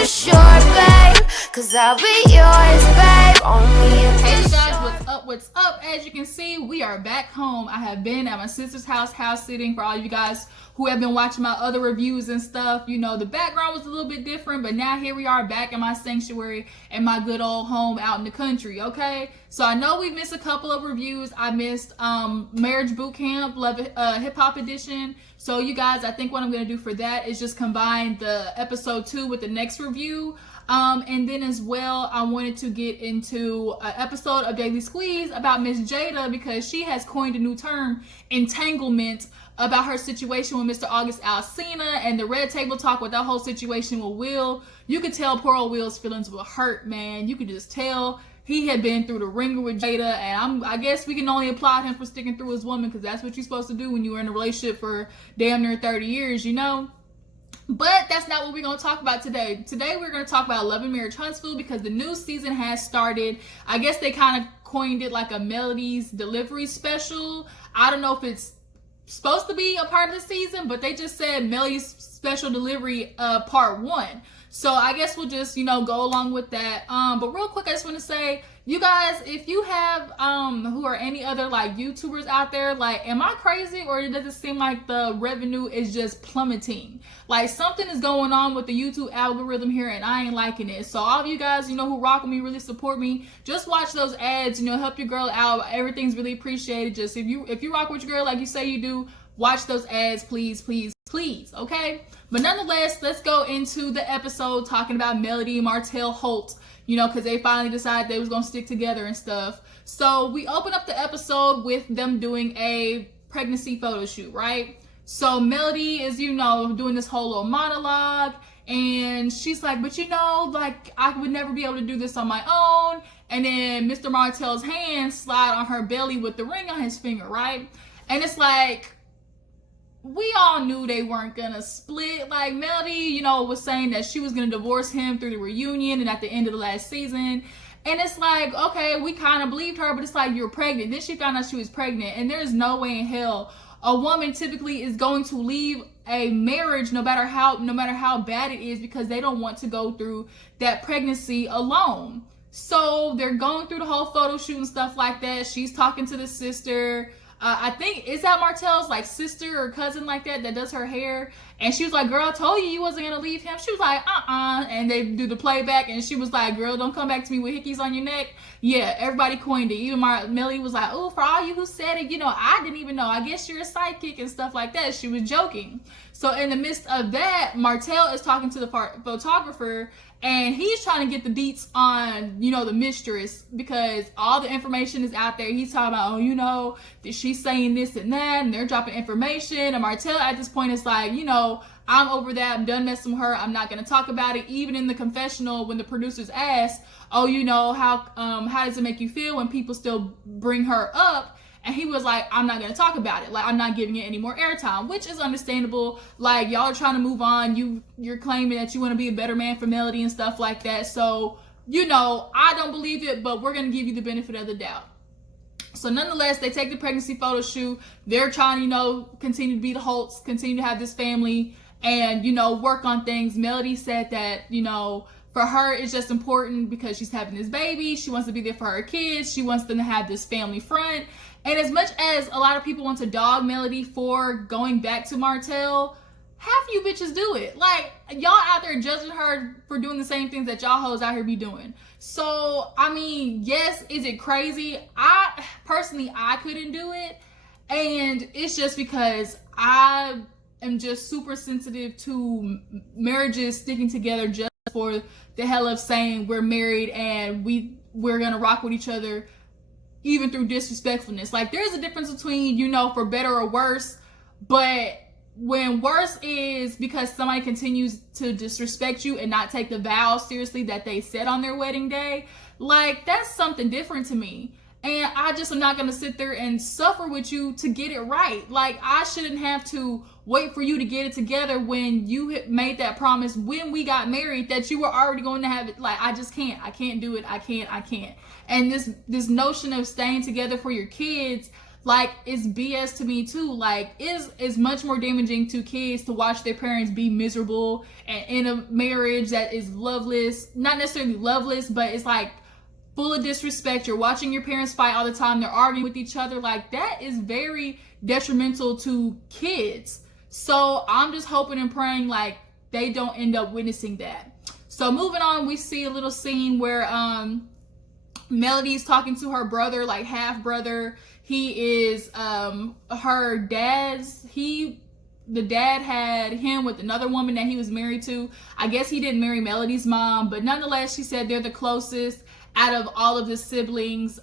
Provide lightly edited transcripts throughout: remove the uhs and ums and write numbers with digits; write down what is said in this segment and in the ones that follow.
you sure, babe? Cause I'll be yours, babe. Only if Hey you're guys, sure. what's up? What's up? As you can see, we are back home. I have been at my sister's house sitting. For all you guys who have been watching my other reviews and stuff, you know the background was a little bit different, but now here we are back in my sanctuary in my good old home out in the country. Okay, so I know we missed a couple of reviews. I missed Marriage Boot Camp Hip Hop Edition. So you guys, I think what I'm gonna do for that is just combine the episode 2 with the next review. And then as well, I wanted to get into an episode of Daily Squeeze about Miss Jada, because she has coined a new term, entanglement, about her situation with Mr. August Alsina and the red table talk with that whole situation with Will. You could tell poor old Will's feelings were hurt, man. You could just tell he had been through the ringer with Jada, and I guess we can only applaud him for sticking through his woman, because that's what you're supposed to do when you were in a relationship for damn near 30 years, you know? But that's not what we're going to talk about today. Today we're going to talk about Love and Marriage Huntsville, because the new season has started. I guess they kind of coined it like a Melody's delivery special. I don't know if it's supposed to be a part of the season, but they just said Melody's special delivery part 1. So I guess we'll just, you know, go along with that. But real quick, I just want to say, you guys, if you have who are any other like YouTubers out there, like, am I crazy, or does it seem like the revenue is just plummeting? Like, something is going on with the YouTube algorithm here, and I ain't liking it. So all of you guys, you know, who rock with me, really support me, just watch those ads, you know, help your girl out. Everything's really appreciated. Just if you rock with your girl like you say you do, watch those ads, please, please, please, okay? But nonetheless, let's go into the episode talking about Melody, Martell, Holts, you know, because they finally decided they was going to stick together and stuff. So we open up the episode with them doing a pregnancy photo shoot, right? So Melody is, you know, doing this whole little monologue, and she's like, but you know, like, I would never be able to do this on my own. And then Mr. Martell's hands slide on her belly with the ring on his finger, right? And it's like, we all knew they weren't gonna split. Like, Melody, you know, was saying that she was gonna divorce him through the reunion and at the end of the last season. And it's like, okay, we kind of believed her, but it's like, you're pregnant. Then she found out she was pregnant, and there's no way in hell a woman typically is going to leave a marriage, no matter how bad it is, because they don't want to go through that pregnancy alone. So they're going through the whole photo shoot and stuff like that. She's talking to the sister. I think, is that Martell's like sister or cousin like that does her hair? And she was like, girl, I told you wasn't gonna leave him. She was like, and they do the playback, and she was like, girl, don't come back to me with hickeys on your neck. Yeah, everybody coined it. Even Melly was like, oh, for all you who said it, you know, I didn't even know. I guess you're a sidekick and stuff like that. She was joking. So in the midst of that, Martell is talking to the photographer, and he's trying to get the deets on, you know, the mistress, because all the information is out there. He's talking about, oh, you know, that she's saying this and that, and they're dropping information. And Martell at this point is like, you know, I'm over that. I'm done messing with her. I'm not going to talk about it. Even in the confessional, when the producers asked, oh, you know, how does it make you feel when people still bring her up? And he was like, I'm not going to talk about it. Like, I'm not giving it any more airtime, which is understandable. Like, y'all are trying to move on. You're claiming that you want to be a better man for Melody and stuff like that. So, you know, I don't believe it, but we're going to give you the benefit of the doubt. So nonetheless, they take the pregnancy photo shoot. They're trying to, you know, continue to be the Holts, continue to have this family, and, you know, work on things. Melody said that, you know, for her, it's just important because she's having this baby. She wants to be there for her kids. She wants them to have this family front. And as much as a lot of people want to dog Melody for going back to Martell, half you bitches do it. Like, y'all out there judging her for doing the same things that y'all hoes out here be doing. So, I mean, yes, is it crazy? Personally, I couldn't do it. And it's just because I am just super sensitive to marriages sticking together just for the hell of saying we're married and we're gonna rock with each other even through disrespectfulness. Like, there's a difference between, you know, for better or worse, but when worse is because somebody continues to disrespect you and not take the vows seriously that they said on their wedding day, like, that's something different to me. And I just am not going to sit there and suffer with you to get it right. Like, I shouldn't have to wait for you to get it together when you made that promise when we got married that you were already going to have it. Like, I just can't. I can't do it. I can't. And this notion of staying together for your kids, like, it's BS to me too. Like, is much more damaging to kids to watch their parents be miserable and in a marriage that is loveless, not necessarily loveless, but it's like full of disrespect. You're watching your parents fight all the time. They're arguing with each other. Like, that is very detrimental to kids. So I'm just hoping and praying like they don't end up witnessing that. So moving on, we see a little scene where Melody's talking to her brother, like half brother. He is her dad's, the dad had him with another woman that he was married to. I guess he didn't marry Melody's mom, but nonetheless, she said they're the closest out of all of the siblings.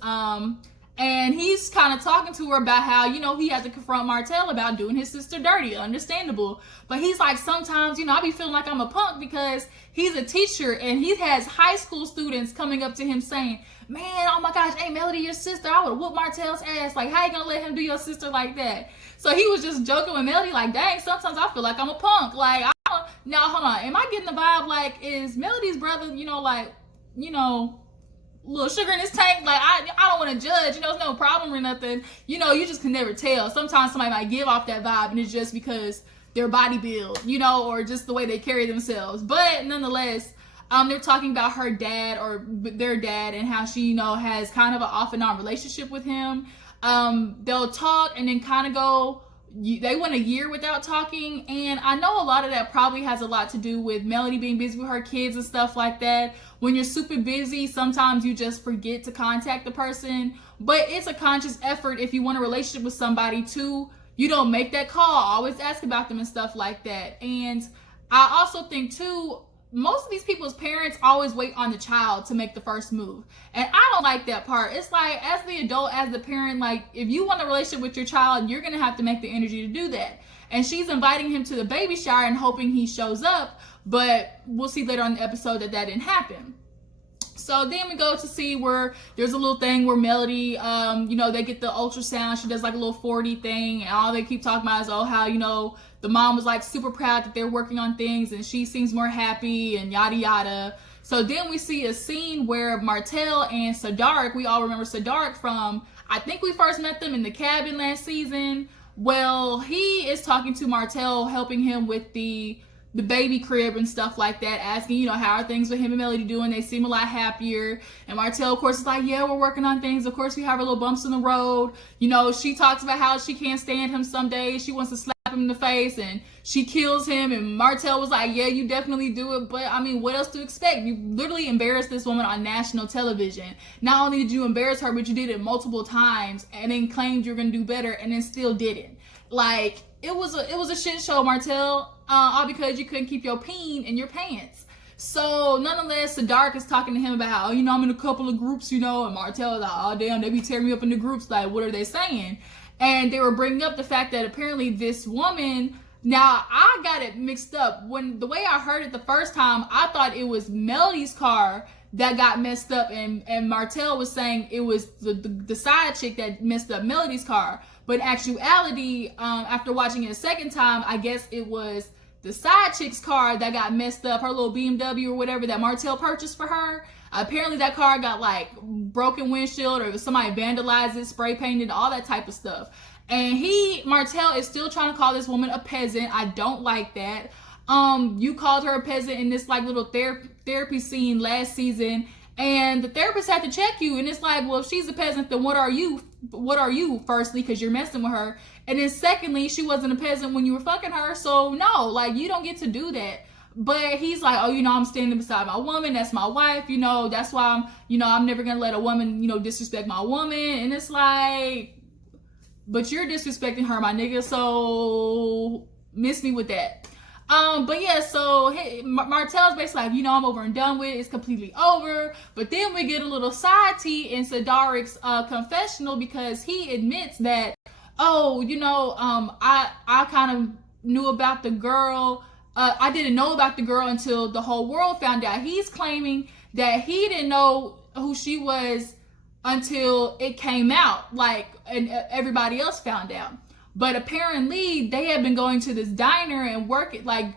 And he's kind of talking to her about how, you know, he had to confront Martell about doing his sister dirty. Understandable. But he's like, sometimes, you know, I be feeling like I'm a punk because he's a teacher and he has high school students coming up to him saying, man, oh my gosh, hey, Melody, your sister, I would whoop Martell's ass. Like, how you gonna let him do your sister like that? So he was just joking with Melody, like, dang, sometimes I feel like I'm a punk. Like, now, hold on. Am I getting the vibe like, is Melody's brother, you know, like, you know, little sugar in his tank? Like, I don't want to judge, you know, it's no problem or nothing. You know, you just can never tell. Sometimes somebody might give off that vibe and it's just because their body build, you know, or just the way they carry themselves. But nonetheless, they're talking about her dad or their dad and how she, you know, has kind of an off and on relationship with him. They'll talk and then kind of go, they went a year without talking, and I know a lot of that probably has a lot to do with Melody being busy with her kids and stuff like that. When you're super busy, sometimes you just forget to contact the person, but it's a conscious effort if you want a relationship with somebody to, you don't make that call, always ask about them and stuff like that. And I also think too, most of these people's parents always wait on the child to make the first move. And I don't like that part. It's like, as the adult, as the parent, like, if you want a relationship with your child, you're going to have to make the energy to do that. And she's inviting him to the baby shower and hoping he shows up. But we'll see later on in the episode that didn't happen. So then we go to see where there's a little thing where Melody, you know, they get the ultrasound. She does like a little 40 thing. And all they keep talking about is, oh, how, you know, the mom was like super proud that they're working on things and she seems more happy and yada yada. So then we see a scene where Martell and Sadark, we all remember Sadark from, I think we first met them in the cabin last season. Well, he is talking to Martell, helping him with the baby crib and stuff like that, asking, you know, how are things with him and Melody doing? They seem a lot happier. And Martell, of course, is like, yeah, we're working on things. Of course, we have our little bumps in the road. You know, she talks about how she can't stand him some days. She wants to slap him in the face and she kills him. And Martell was like, yeah, you definitely do it. But I mean, what else to expect? You literally embarrassed this woman on national television. Not only did you embarrass her, but you did it multiple times and then claimed you're going to do better and then still didn't. Like, it was a shit show, Martell. All because you couldn't keep your peen in your pants. So nonetheless, Sadark is talking to him about how, you know, I'm in a couple of groups, you know, and Martell is like, oh damn, they be tearing me up in the groups. Like, what are they saying? And they were bringing up the fact that apparently this woman, now I got it mixed up. When the way I heard it the first time, I thought it was Melody's car that got messed up, and Martell was saying it was the side chick that messed up Melody's car. But in actuality, after watching it a second time, I guess it was the side chick's car that got messed up, her little BMW or whatever that Martell purchased for her. Apparently that car got like broken windshield, or somebody vandalized it, spray painted, all that type of stuff. And Martell is still trying to call this woman a peasant. I don't like that. You called her a peasant in this like little therapy scene last season, and the therapist had to check you, and it's like, well, if she's a peasant, then what are you? What are you, firstly, because you're messing with her, and then secondly, she wasn't a peasant when you were fucking her, so no, like, you don't get to do that. But he's like, oh, you know, I'm standing beside my woman, that's my wife, you know, that's why I'm never gonna let a woman, you know, disrespect my woman. And it's like, but you're disrespecting her, my nigga, so miss me with that. But yeah, so Martell's basically like, you know, I'm over and done with it. It's completely over. But then we get a little side tea in Sadarik's confessional, because he admits that, oh, you know, I kind of knew about the girl. I didn't know about the girl until the whole world found out. He's claiming that he didn't know who she was until it came out, like, and everybody else found out. But apparently they had been going to this diner and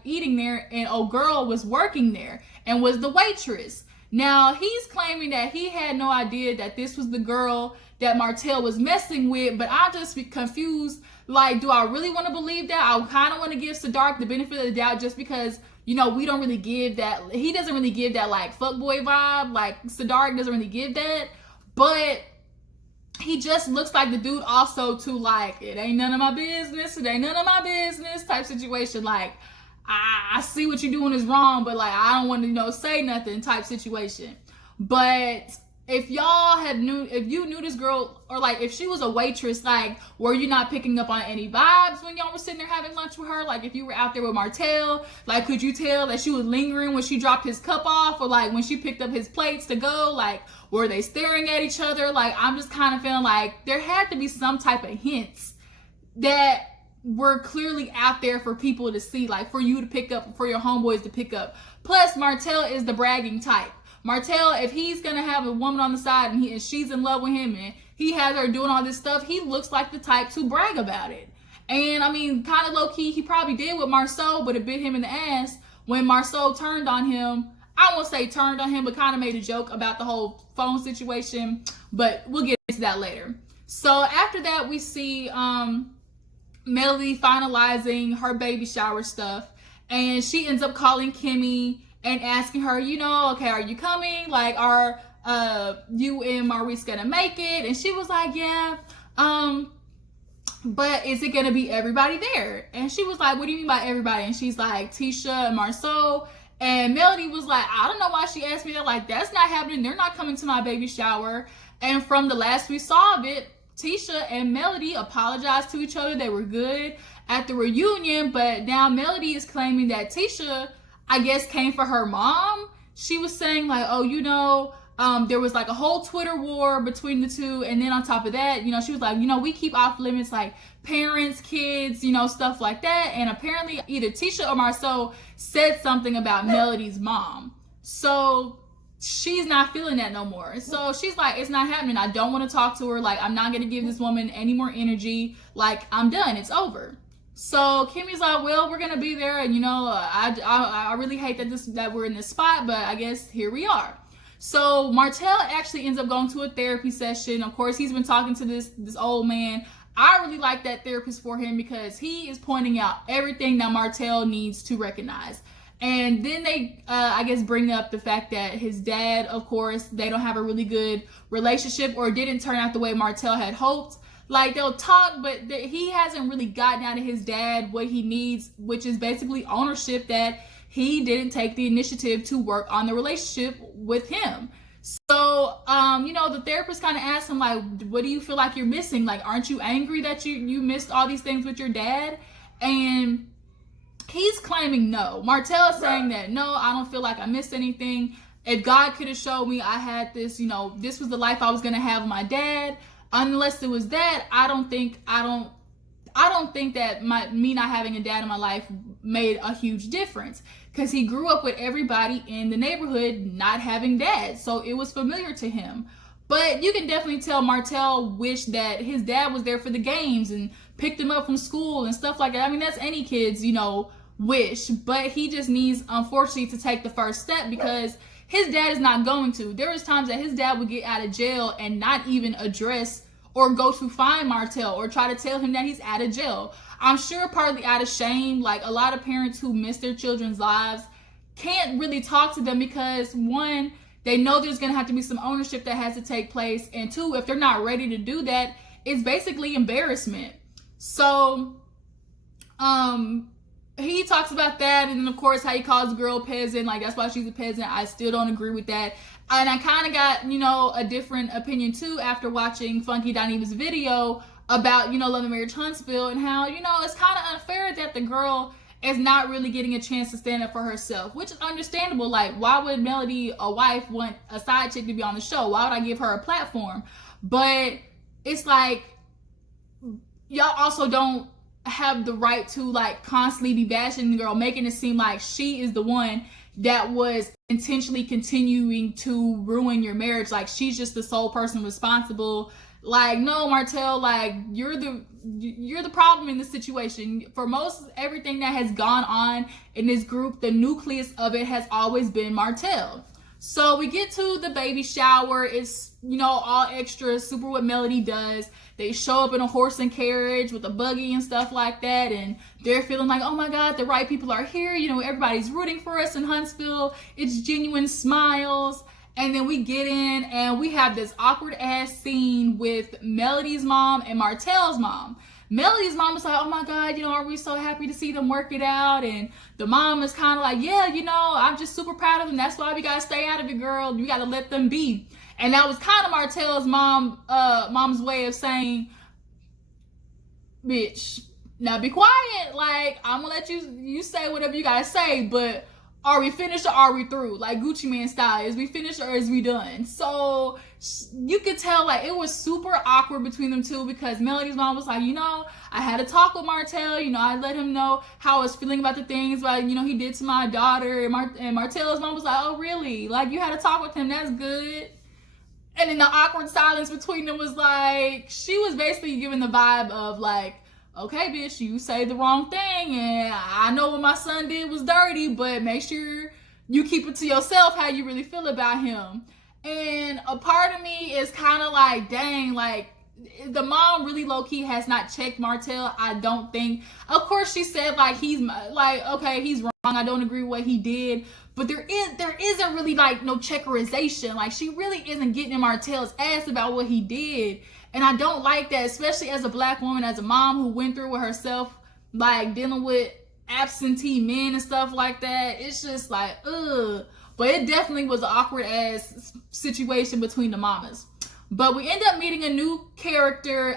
eating there, and old girl was working there and was the waitress. Now he's claiming that he had no idea that this was the girl that Martell was messing with, but I just be confused. Like, do I really want to believe that? I kind of want to give Sadark the benefit of the doubt just because, you know, we don't really give that. He doesn't really give that, like, fuckboy vibe. Like, Sadark doesn't really give that. But he just looks like the dude also to, like, it ain't none of my business. It ain't none of my business type situation. Like, I see what you're doing is wrong, but, like, I don't want to, you know, say nothing type situation. But if you knew this girl, or like if she was a waitress, like, were you not picking up on any vibes when y'all were sitting there having lunch with her? Like, if you were out there with Martell, like, could you tell that she was lingering when she dropped his cup off, or like when she picked up his plates to go? Like, were they staring at each other? Like, I'm just kind of feeling like there had to be some type of hints that were clearly out there for people to see, like for you to pick up, for your homeboys to pick up. Plus, Martell is the bragging type. Martell, if he's gonna have a woman on the side and she's in love with him and he has her doing all this stuff, he looks like the type to brag about it. And I mean, kind of low key, he probably did with Marceau, but it bit him in the ass when Marceau turned on him. I won't say turned on him, but kind of made a joke about the whole phone situation. But we'll get into that later. So after that, we see Melody finalizing her baby shower stuff, and she ends up calling Kimmi and asking her, you know, okay, are you coming? Like, are you and Maurice gonna make it? And she was like, yeah, but is it gonna be everybody there? And she was like, what do you mean by everybody? And she's like, Tisha and Marceau. And Melody was like, I don't know why she asked me that. Like, that's not happening. They're not coming to my baby shower. And from the last we saw of it, Tisha and Melody apologized to each other. They were good at the reunion, but now Melody is claiming that Tisha, I guess, came for her mom. She was saying like, oh, you know, there was like a whole Twitter war between the two. And then on top of that, you know, she was like, you know, we keep off limits like parents, kids, you know, stuff like that. And apparently either Tisha or Marceau said something about Melody's mom. So she's not feeling that no more. So she's like, it's not happening. I don't want to talk to her. Like, I'm not going to give this woman any more energy. Like, I'm done. It's over. So Kimmi's like, well, we're gonna be there, and you know, I really hate that we're in this spot, but I guess here we are. So Martell actually ends up going to a therapy session. Of course, he's been talking to this old man. I really like that therapist for him because he is pointing out everything that Martell needs to recognize. And then they, I guess, bring up the fact that his dad, of course, they don't have a really good relationship, or it didn't turn out the way Martell had hoped. Like, they'll talk, but he hasn't really gotten out of his dad what he needs, which is basically ownership, that he didn't take the initiative to work on the relationship with him. So, you know, the therapist kind of asked him, like, what do you feel like you're missing? Like, aren't you angry that you missed all these things with your dad? And he's claiming no. Martell is saying that, no, I don't feel like I missed anything. If God could have showed me I had this, you know, this was the life I was going to have with my dad, unless it was that, I don't think that me not having a dad in my life made a huge difference, because he grew up with everybody in the neighborhood not having dads, so it was familiar to him. But you can definitely tell Martell wished that his dad was there for the games and picked him up from school and stuff like that. I mean, that's any kid's, you know, wish, but he just needs, unfortunately, to take the first step, because his dad is not going to. There was times that his dad would get out of jail and not even address or go to find Martell or try to tell him that he's out of jail. I'm sure partly out of shame. Like, a lot of parents who miss their children's lives can't really talk to them because, one, they know there's going to have to be some ownership that has to take place. And two, if they're not ready to do that, it's basically embarrassment. So, he talks about that, and then of course how he calls the girl peasant, like that's why she's a peasant. I still don't agree with that, and I kind of got, you know, a different opinion too after watching Funky Dineva's video about, you know, Love and Marriage Huntsville, and how, you know, it's kind of unfair that the girl is not really getting a chance to stand up for herself, which is understandable. Like, why would Melody, a wife, want a side chick to be on the show? Why would I give her a platform? But it's like, y'all also don't have the right to like constantly be bashing the girl, making it seem like she is the one that was intentionally continuing to ruin your marriage, like she's just the sole person responsible. Like, no, Martell, like you're the problem in this situation. For most everything that has gone on in this group, the nucleus of it has always been Martell. So we get to the baby shower. It's, you know, all extra, super what Melody does. They show up in a horse and carriage with a buggy and stuff like that. And they're feeling like, oh my God, the right people are here. You know, everybody's rooting for us in Huntsville. It's genuine smiles. And then we get in and we have this awkward ass scene with Melody's mom and Martell's mom. Melody's mom is like, oh my God, you know, are we so happy to see them work it out? And the mom is kind of like, yeah, you know, I'm just super proud of them. That's why we got to stay out of it, girl. You got to let them be. And that was kind of Martell's mom's way of saying, bitch, now be quiet. Like, I'm going to let you say whatever you got to say, but are we finished or are we through? Like Gucci Mane style. Is we finished or is we done? So you could tell like it was super awkward between them two because Melody's mom was like, you know, I had a talk with Martell. You know, I let him know how I was feeling about the things like, you know, he did to my daughter. And Martell's mom was like, oh, really? Like you had a talk with him. That's good. And then the awkward silence between them was like, she was basically giving the vibe of like, okay, bitch, you say the wrong thing, and I know what my son did was dirty, but make sure you keep it to yourself how you really feel about him. And a part of me is kind of like, dang, like, the mom really low-key has not checked Martell, I don't think. Of course, she said, like, he's, like, okay, he's wrong, I don't agree with what he did, but there isn't really, like, no checkerization. Like, she really isn't getting in Martell's ass about what he did. And I don't like that, especially as a black woman, as a mom who went through it herself, like dealing with absentee men and stuff like that. It's just like, ugh. But it definitely was an awkward ass situation between the mamas. But we end up meeting a new character,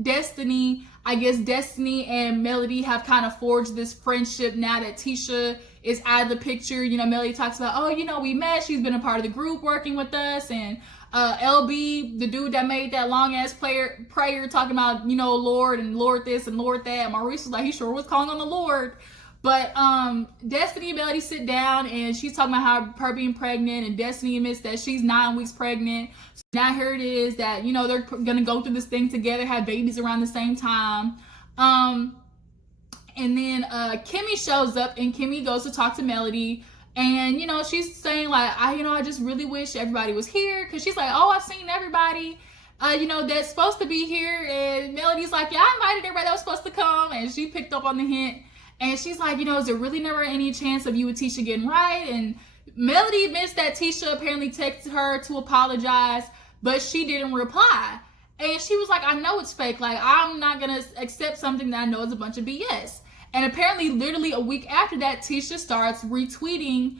Destiny. I guess Destiny and Melody have kind of forged this friendship now that Tisha is out of the picture. You know, Melody talks about, oh, you know, we met. She's been a part of the group working with us. And LB, the dude that made that long ass prayer talking about, you know, Lord and Lord this and Lord that. Maurice was like, he sure was calling on the Lord. But Destiny and Melody sit down and she's talking about how her being pregnant, and Destiny admits that she's 9 weeks pregnant. So now here it is that, you know, they're gonna go through this thing together, have babies around the same time. And then Kimmi shows up and Kimmi goes to talk to Melody. And, you know, she's saying, like, I just really wish everybody was here. Because she's like, oh, I've seen everybody, you know, that's supposed to be here. And Melody's like, yeah, I invited everybody that was supposed to come. And she picked up on the hint. And she's like, you know, is there really never any chance of you and Tisha getting right? And Melody admits that Tisha apparently texted her to apologize, but she didn't reply. And she was like, I know it's fake. Like, I'm not going to accept something that I know is a bunch of BS. And apparently, literally a week after that, Tisha starts retweeting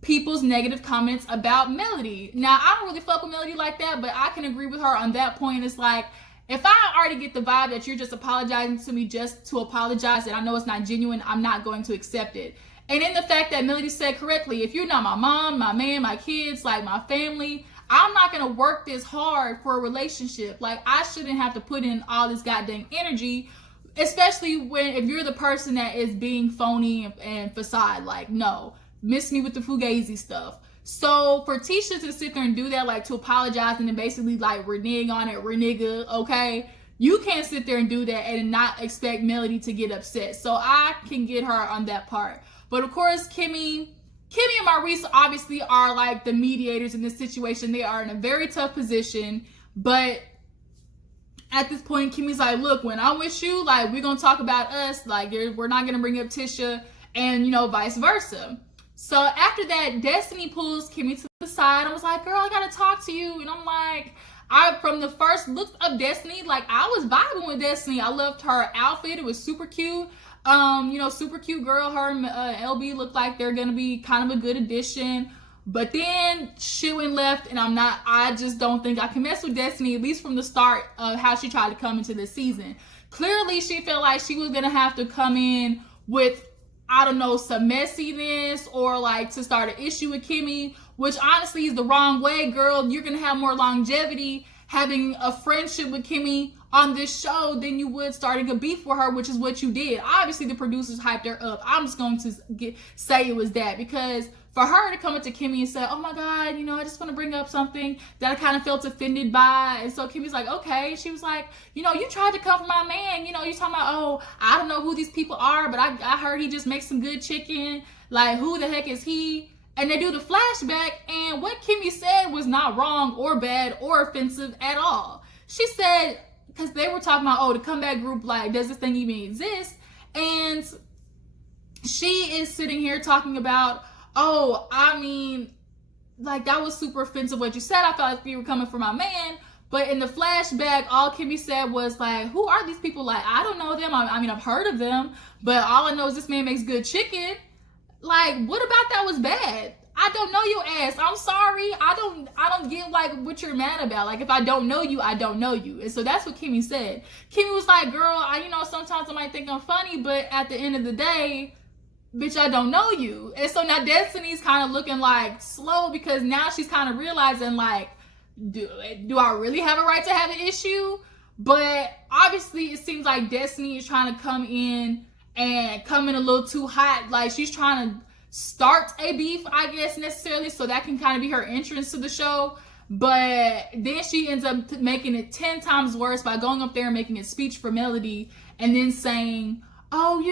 people's negative comments about Melody. Now, I don't really fuck with Melody like that, but I can agree with her on that point. It's like, if I already get the vibe that you're just apologizing to me just to apologize and I know it's not genuine, I'm not going to accept it. And in the fact that Melody said correctly, if you're not my mom, my man, my kids, like my family, I'm not going to work this hard for a relationship. Like, I shouldn't have to put in all this goddamn energy, especially if you're the person that is being phony and facade. Like, no, miss me with the fugazi stuff. So for Tisha to sit there and do that, like to apologize and then basically like renege on it, renigga, okay, you can't sit there and do that and not expect Melody to get upset. So I can get her on that part. But of course, Kimmi and Maurice obviously are like the mediators in this situation. They are in a very tough position, but at this point, Kimmy's like, look, when I'm with you, like, we're going to talk about us. Like, we're not going to bring up Tisha, and, you know, vice versa. So after that, Destiny pulls Kimmi to the side. I was like, girl, I got to talk to you. And I'm like, from the first look of Destiny, like, I was vibing with Destiny. I loved her outfit. It was super cute. You know, super cute girl. Her and LB look like they're going to be kind of a good addition. But then shit went left, and I just don't think I can mess with Destiny, at least from the start of how she tried to come into this season. Clearly, she felt like she was going to have to come in with, I don't know, some messiness or like to start an issue with Kimmi, which honestly is the wrong way, girl. You're going to have more longevity having a friendship with Kimmi on this show than you would starting a beef with her, which is what you did. Obviously, the producers hyped her up. I'm just going to say it was that, because for her to come up to Kimmi and say, oh my God, you know, I just want to bring up something that I kind of felt offended by. And so Kimmy's like, okay. She was like, you know, you tried to come for my man. You know, you talking about, oh, I don't know who these people are, but I heard he just makes some good chicken. Like, who the heck is he? and they do the flashback, and what Kimmi said was not wrong or bad or offensive at all. She said, because they were talking about, oh, the comeback group, like, does this thing even exist? And she is sitting here talking about, oh, I mean, like, that was super offensive what you said. I felt like you were coming for my man. But in the flashback, all Kimmi said was like, who are these people? Like, I don't know them. I mean, I've heard of them, but all I know is this man makes good chicken. Like, what about that was bad? I don't know your ass. I'm sorry. I don't get like what you're mad about. Like, if I don't know you, I don't know you. And so that's what Kimmi said. Kimmi was like, girl, sometimes I might think I'm funny, but at the end of the day, bitch, I don't know you. And so now Destiny's kind of looking like slow, because now she's kind of realizing, like, do I really have a right to have an issue? But obviously it seems like Destiny is trying to come in a little too hot. Like, she's trying to start a beef, I guess, necessarily, so that can kind of be her entrance to the show. But then she ends up making it 10 times worse by going up there and making a speech for Melody, and then saying, oh,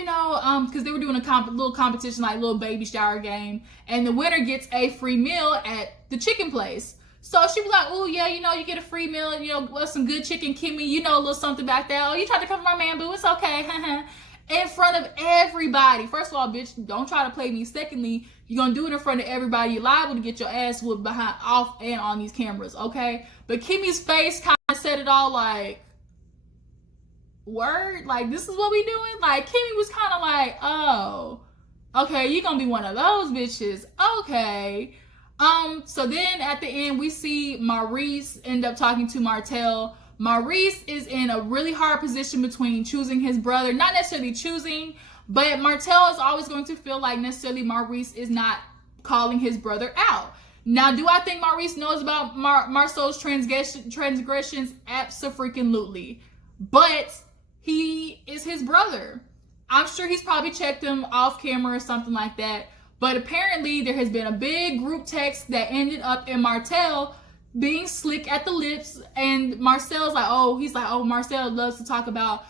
because they were doing a little competition, like little baby shower game, and the winner gets a free meal at the chicken place. So she was like, oh, yeah, you get a free meal, with some good chicken, Kimmi, a little something back there. Oh, you tried to cover my man, boo, it's okay. In front of everybody. First of all, bitch, don't try to play me. Secondly, you're going to do it in front of everybody. You're liable to get your ass whooped off and on these cameras, okay? But Kimmy's face kind of said it all, like, word? Like, this is what we doing? Like, Kimmi was kind of like, oh, okay, you're going to be one of those bitches. Okay. So then at the end, we see Maurice end up talking to Martell. Maurice is in a really hard position between choosing his brother, not necessarily choosing, but Martell is always going to feel like necessarily Maurice is not calling his brother out. Now, do I think Maurice knows about Marceau's transgressions? Abso-freaking-lutely. But he is his brother. I'm sure he's probably checked him off camera or something like that. But apparently there has been a big group text that ended up in Martell being slick at the lips, and Marcel's like, oh, Marcel loves to talk about,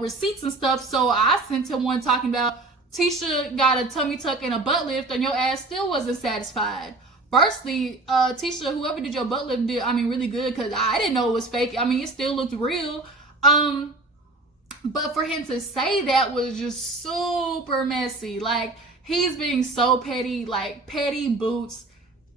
receipts and stuff. So I sent him one talking about Tisha got a tummy tuck and a butt lift, and your ass still wasn't satisfied. Firstly, Tisha, whoever did your butt lift did, really good, because I didn't know it was fake. It still looked real. But for him to say that was just super messy. Like, he's being so petty, like petty boots.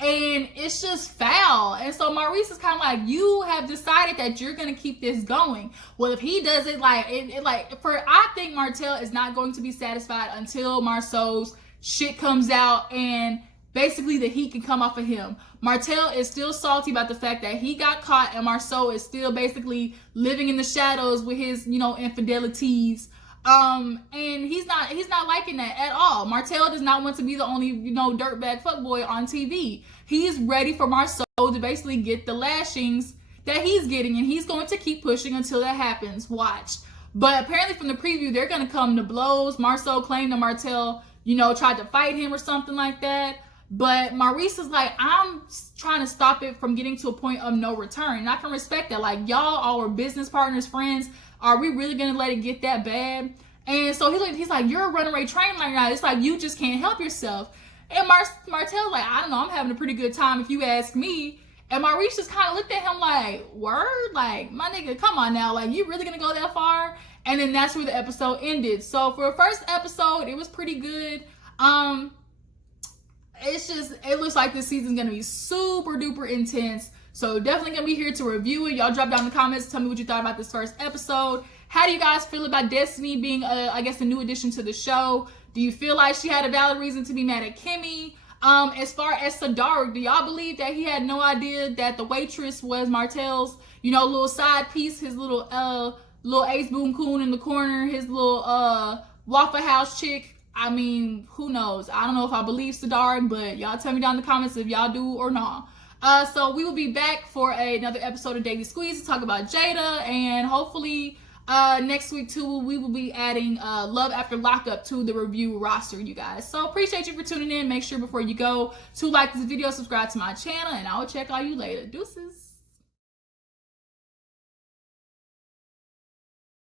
And it's just foul. And so Maurice is kind of like, you have decided that you're going to keep this going. Well, if he does it, I think Martell is not going to be satisfied until Marceau's shit comes out and basically the heat can come off of him. Martell is still salty about the fact that he got caught, and Marceau is still basically living in the shadows with his, infidelities. And he's not liking that at all. Martell does not want to be the only, dirtbag fuckboy on TV. He's ready for Marceau to basically get the lashings that he's getting, and he's going to keep pushing until that happens. Watch. But apparently from the preview, they're going to come to blows. Marceau claimed that Martell, tried to fight him or something like that. But Maurice is like, I'm trying to stop it from getting to a point of no return. And I can respect that. Like, y'all all were business partners, friends. Are we really going to let it get that bad? And so he's like, you're a runaway train right now. It's like, you just can't help yourself. And Martell's like, I don't know, I'm having a pretty good time if you ask me. And Maurice just kind of looked at him like, word? Like, my nigga, come on now. Like, you really going to go that far? And then that's where the episode ended. So for the first episode, it was pretty good. It looks like this season's going to be super duper intense. So definitely going to be here to review it. Y'all drop down in the comments. Tell me what you thought about this first episode. How do you guys feel about Destiny being, a new addition to the show? Do you feel like she had a valid reason to be mad at Kimmi? As far as Sadaric, do y'all believe that he had no idea that the waitress was Martell's, little side piece, his little Ace Boon Coon in the corner, his little Waffle House chick? Who knows? I don't know if I believe Sadaric, but y'all tell me down in the comments if y'all do or not. So we will be back for another episode of Daily Squeeze to talk about Jada, and hopefully next week too we will be adding Love After Lockup to the review roster, you guys. So appreciate you for tuning in. Make sure before you go to like this video, subscribe to my channel, and I will check all you later. Deuces.